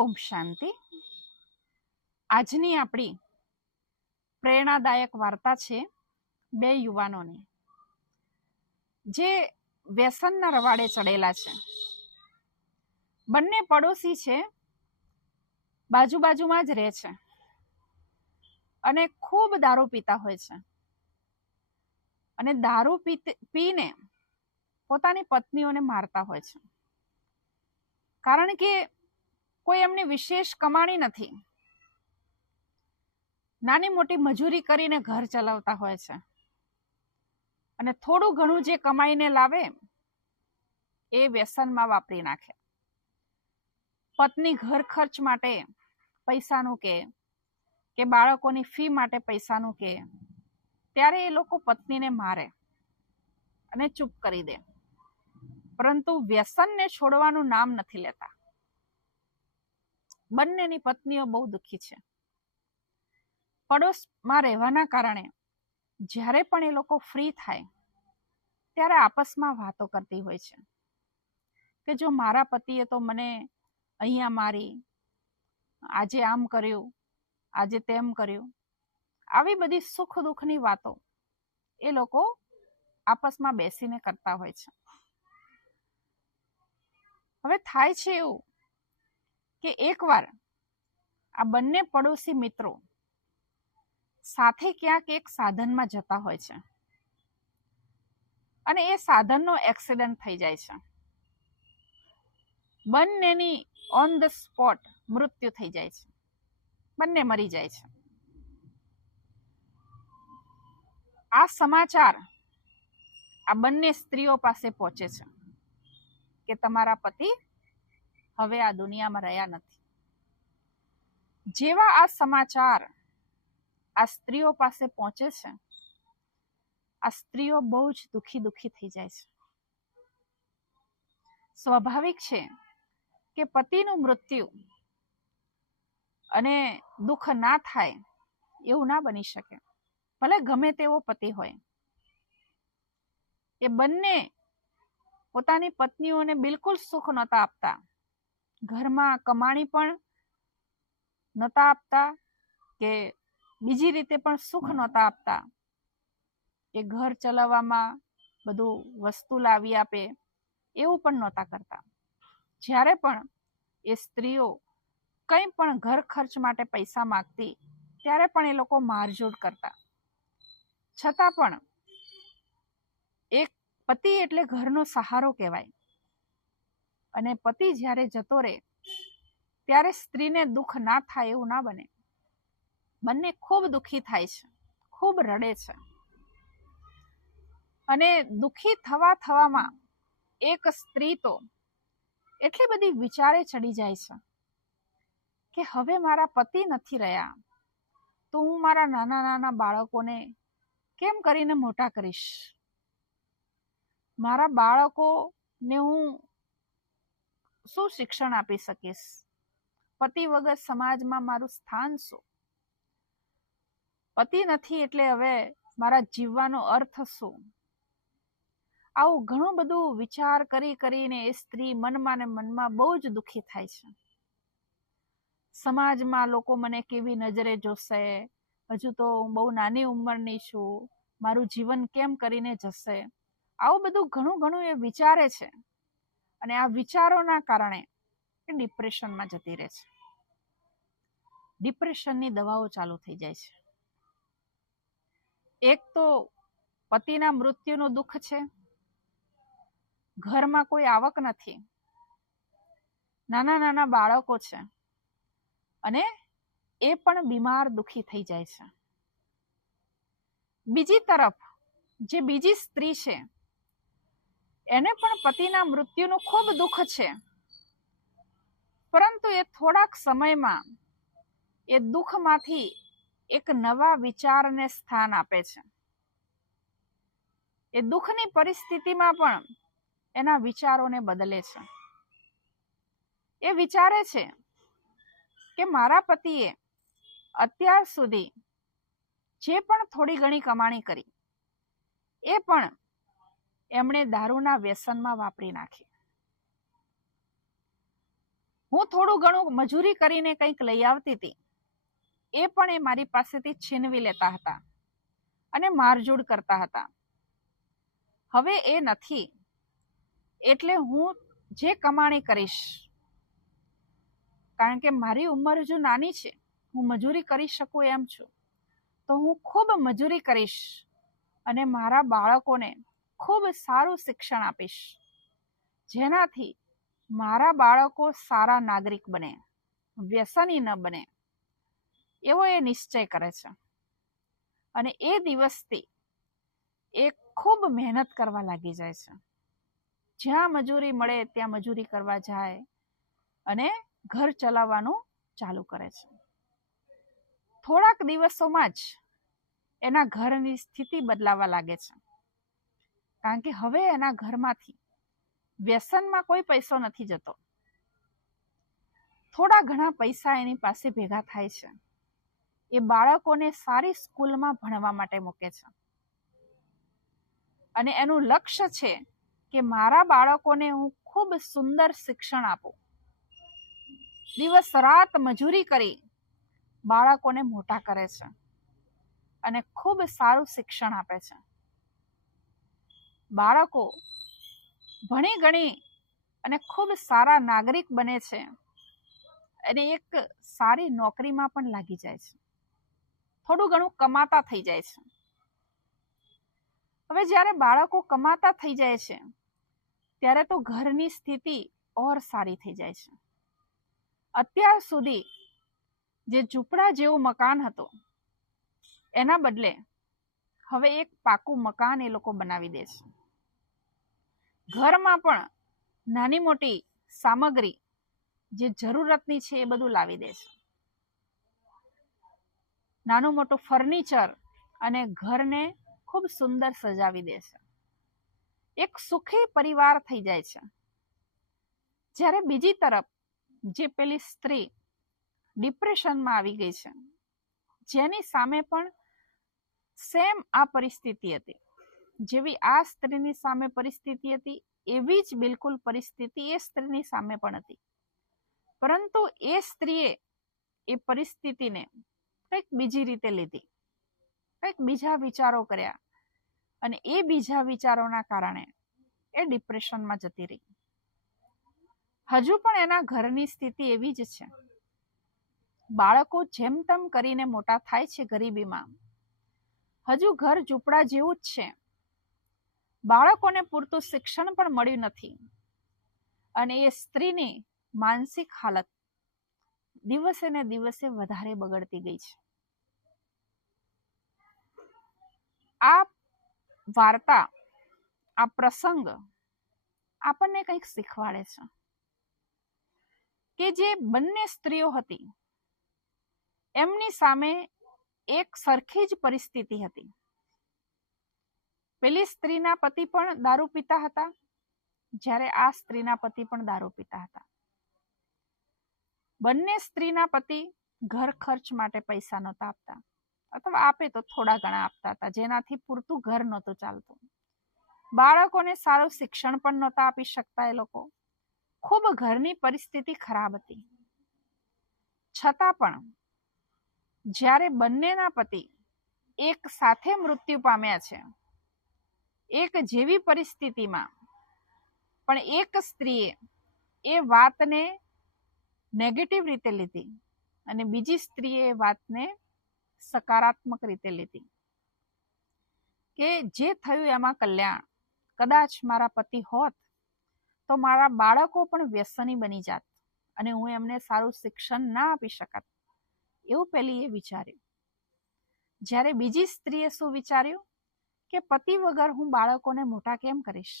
ઓમ શાંતિ. આજની આપણી પ્રેરણાદાયક વાર્તા છે બે યુવાનોની જે વ્યસનના રવાડે ચડેલા છે. બંને પડોશી છે, બાજુબાજુમાં જ રહે છે અને ખૂબ દારૂ પીતા હોય છે અને દારૂ પીને પોતાની પત્નીઓને મારતા હોય છે, કારણ કે કોઈ એમની વિશેષ કમાણી નથી. નાની મોટી મજૂરી કરીને ઘર ચલાવતા હોય છે અને થોડું ઘણું જે કમાઈને લાવે એ વ્યસનમાં વાપરી નાખે. પત્ની ઘર ખર્ચ માટે પૈસાનું કે બાળકોની ફી માટે પૈસાનું કે ત્યારે એ લોકો પત્નીને મારે અને ચૂપ કરી દે, પરંતુ વ્યસનને છોડવાનું નામ નથી લેતા. બંનેની પત્નીઓ બહુ દુઃખી છે. પડોશમાં રહેવાના કારણે જ્યારે પણ એ લોકો ફ્રી થાય ત્યારે આપસમાં વાતો કરતી હોય છે કે જો મારા પતિએ તો મને અહીંયા મારી, આજે આમ કર્યું, આજે તેમ કર્યું. આવી બધી સુખ દુઃખની વાતો એ લોકો આપસમાં બેસીને કરતા હોય છે. હવે થાય છે એવું કે એકવાર આ બંને પડોશી મિત્રો સાથે ક્યાંક એક સાધનમાં જતા હોય છે અને એ સાધનનો એક્સિડન્ટ થઈ જાય છે. બંનેની ઓન ધ સ્પોટ મૃત્યુ થઈ જાય છે, બંને મરી જાય છે. આ સમાચાર આ બંને સ્ત્રીઓ પાસે પહોંચે છે કે તમારા પતિ હવે આ દુનિયામાં રહ્યા નથી. જેવા આ સમાચાર આ સ્ત્રીઓ પાસે પહોંચે છે, આ સ્ત્રીઓ બહુ જ દુઃખી થઈ જાય છે. સ્વાભાવિક છે કે પતિનું મૃત્યુ અને દુઃખ ના થાય એવું ના બની શકે, ભલે ગમે તેવો પતિ હોય. એ બંને પોતાની પત્નીઓને બિલકુલ સુખ નહોતા આપતા, ઘરમાં કમાણી પણ નહોતા આપતા કે બીજી રીતે પણ સુખ નહોતા આપતા, કે ઘર ચલાવવામાં બધું વસ્તુ લાવી આપે એવું પણ નહોતા કરતા. જ્યારે પણ એ સ્ત્રીઓ કંઈ પણ ઘર ખર્ચ માટે પૈસા માંગતી ત્યારે પણ એ લોકો મારઝૂડ કરતા. છતાં પણ એક પતિ એટલે ઘરનો સહારો કહેવાય અને પતિ જ્યારે જતો રહે ત્યારે સ્ત્રીને દુઃખ ના થાય એવું ના બને. બંને ખૂબ દુઃખી થાય છે, ખૂબ રડે છે અને દુઃખી થવામાં એક સ્ત્રી તો એટલી બધી વિચારે ચડી જાય છે કે હવે મારા પતિ નથી રહ્યા તો હું મારા નાના નાના બાળકોને કેમ કરીને મોટા કરીશ? મારા બાળકોને હું શું શિક્ષણ આપી શકીશ? પતિ વગર સમાજમાં મારું સ્થાન શું? પતિ નથી એટલે હવે મારા જીવવાનો અર્થ શું? આવું ઘણું બધું વિચાર કરીને એ સ્ત્રી મનમાં ને મનમાં બહુ જ દુઃખી થાય છે. સમાજમાં લોકો મને કેવી નજરે જોશે? હજુ તો બહુ નાની ઉંમરની છું, મારું જીવન કેમ કરીને જશે? આવું બધું ઘણું એ વિચારે છે અને આ વિચારોના કારણે એ ડિપ્રેશનમાં જતી રહે છે. ડિપ્રેશનની દવાઓ ચાલુ થઈ જાય છે. એક તો પતિના મૃત્યુનું દુઃખ છે, ઘરમાં કોઈ આવક નથી, નાના નાના બાળકો છે અને એ પણ બીમાર દુઃખી થઈ જાય છે. બીજી તરફ જે બીજી સ્ત્રી છે એને પણ પતિના મૃત્યુનું ખૂબ દુઃખ છે, પરંતુ એ થોડાક સમયમાં એ દુઃખમાંથી એક નવા વિચારને સ્થાન આપે છે. એ દુઃખની પરિસ્થિતિમાં પણ એના વિચારોને બદલે છે. એ વિચારે છે કે મારા પતિએ અત્યાર સુધી જે પણ થોડી ઘણી કમાણી કરી એ પણ એમણે દારૂના વ્યસનમાં વાપરી નાખી. હું થોડું ઘણું મજૂરી કરીને કંઈક લઈ આવતી હતી, એ પણ એ મારી પાસેથી છીનવી લેતા હતા અને મારઝૂડ કરતા હતા. હવે એ નથી, એટલે હું જે કમાણી કરીશ, કારણ કે મારી ઉંમર હજુ નાની છે, હું મજૂરી કરી શકું એમ છું, તો હું ખૂબ મજૂરી કરીશ અને મારા બાળકોને ખૂબ સારું શિક્ષણ આપીશ, જેનાથી મારા બાળકો સારા નાગરિક બને, વ્યસની ન બને, એવો એ નિશ્ચય કરે છે. અને એ દિવસથી એ ખૂબ મહેનત કરવા લાગી જાય છે. જ્યાં મજૂરી મળે ત્યાં મજૂરી કરવા જાય અને ઘર ચલાવવાનું ચાલુ કરે છે. થોડાક દિવસોમાં જ એના ઘરની સ્થિતિ બદલાવા લાગે છે, કારણ કે હવે એના ઘરમાંથી વ્યસનમાં કોઈ પૈસો નથી જતો. થોડા ઘણા પૈસા એની પાસે ભેગા થાય છે, એ બાળકોને સારી સ્કૂલમાં ભણવા માટે મૂકે છે અને એનું લક્ષ્ય છે કે મારા બાળકોને હું ખૂબ સુંદર શિક્ષણ આપું. દિવસ રાત મજૂરી કરી બાળકોને મોટા કરે છે અને ખૂબ સારું શિક્ષણ આપે છે. બાળકો ભણી ગણી અને ખૂબ સારા નાગરિક બને છે અને એક સારી નોકરીમાં પણ લાગી જાય છે, થોડું ઘણું કમાતા થઈ જાય છે. હવે જ્યારે બાળકો કમાતા થઈ જાય છે ત્યારે તો ઘરની સ્થિતિ ઓર સારી થઈ જાય છે. અત્યાર સુધી જે ઝૂંપડા જેવું મકાન હતું, એના બદલે હવે એક પાકું મકાન એ લોકો બનાવી દે છે. ઘરમાં પણ નાની મોટી સામગ્રી જે જરૂરતની છે એ બધું લાવી દે છે. નાનું મોટું ફર્નિચર અને ઘરને ખૂબ સુંદર સજાવી દે છે. એક સુખી પરિવાર થઈ જાય છે. જ્યારે બીજી તરફ જે પેલી સ્ત્રી ડિપ્રેશનમાં આવી ગઈ છે, જેની સામે પણ સેમ આ પરિસ્થિતિ હતી, જેવી આ સ્ત્રીની સામે પરિસ્થિતિ હતી એવી જ બિલકુલ પરિસ્થિતિ એ સ્ત્રીની સામે પણ હતી, પરંતુ એ સ્ત્રીએ એ પરિસ્થિતિને કંઈક બીજી રીતે લીધી, કંઈક બીજા વિચારો કર્યા અને એ બીજા વિચારોના કારણે એ ડિપ્રેશનમાં જતી રહી. હજુ પણ એના ઘરની સ્થિતિ એવી જ છે. બાળકો જેમ તેમ કરીને મોટા થાય છે ગરીબીમાં, હજુ ઘર ઝૂંપડા જેવું જ છે. બાળકોને પૂરતું શિક્ષણ પણ મળ્યું નથી અને એ સ્ત્રીની માનસિક હાલત દિવસે ને દિવસે વધારે બગડતી ગઈ છે. આ વાર્તા, આ પ્રસંગ આપણને કંઈક શીખવાડે છે કે જે બંને સ્ત્રીઓ હતી એમની સામે એક સરખી જ પરિસ્થિતિ હતી. પેલી સ્ત્રીના પતિ પણ દારૂ પીતા હતા, જ્યારે આ સ્ત્રીના પતિ પણ દારૂ પીતા હતા. બંને સ્ત્રીના પતિ ઘર ખર્ચ માટે પૈસા નહોતા આપતા, અથવા આપે તો થોડા ઘણા આપતા હતા, જેનાથી પૂરતું ઘર નહોતું ચાલતું. બાળકોને સારું શિક્ષણ પણ નહોતા આપી શકતા એ લોકો. ખૂબ ઘરની પરિસ્થિતિ ખરાબ હતી. છતાં પણ જ્યારે બંનેના પતિ એક સાથે મૃત્યુ પામ્યા છે, એક જેવી પરિસ્થિતિમાં પણ એક સ્ત્રીએ એ વાતને નેગેટિવ રીતે લીધી અને બીજી સ્ત્રીએ એ વાતને સકારાત્મક રીતે લીધી કે જે થયું એમાં કલ્યાણ. કદાચ મારા પતિ હોત તો મારા બાળકો પણ વ્યસની બની જાત અને હું એમને સારું શિક્ષણ ના આપી શકત, એવું પેલી એ વિચાર્યું. જ્યારે બીજી સ્ત્રીએ શું વિચાર્યું કે પતિ વગર હું બાળકોને મોટા કેમ કરીશ,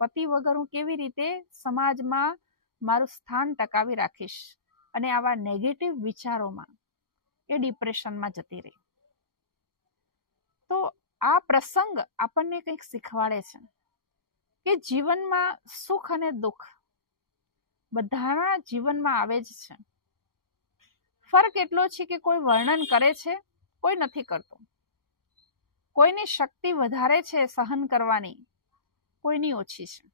પતિ વગર હું કેવી રીતે સમાજમાં મારું સ્થાન ટકાવી રાખીશ, અને આવા નેગેટિવ વિચારોમાં એ ડિપ્રેશનમાં જતી રહી. તો આ પ્રસંગ આપણને કંઈક શીખવાડે છે કે જીવનમાં સુખ અને દુઃખ બધાના જીવનમાં આવે જ છે. ફરક એટલો છે કે કોઈ વર્ણન કરે છે, કોઈ નથી કરતું. કોઈની શક્તિ વધારે છે સહન કરવાની, કોઈની ઓછી છે.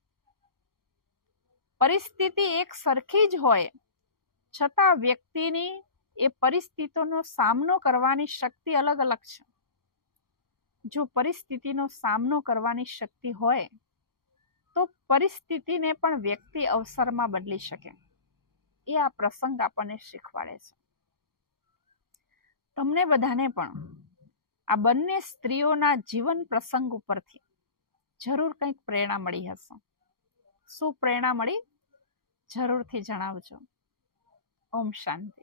પરિસ્થિતિ એક સરખી જ હોય છતાં વ્યક્તિની એ પરિસ્થિતિનો સામનો કરવાની શક્તિ અલગ અલગ છે. જો પરિસ્થિતિનો સામનો કરવાની શક્તિ હોય તો પરિસ્થિતિને પણ વ્યક્તિ અવસરમાં બદલી શકે. એ આ પ્રસંગ આપણને શીખવાડે છે. તમને બધાને પણ આ બંને સ્ત્રીઓના જીવન પ્રસંગ ઉપરથી જરૂર કંઈક પ્રેરણા મળી હશે. શું પ્રેરણા મળી? જરૂરથી જણાવજો. ઓમ શાંતિ.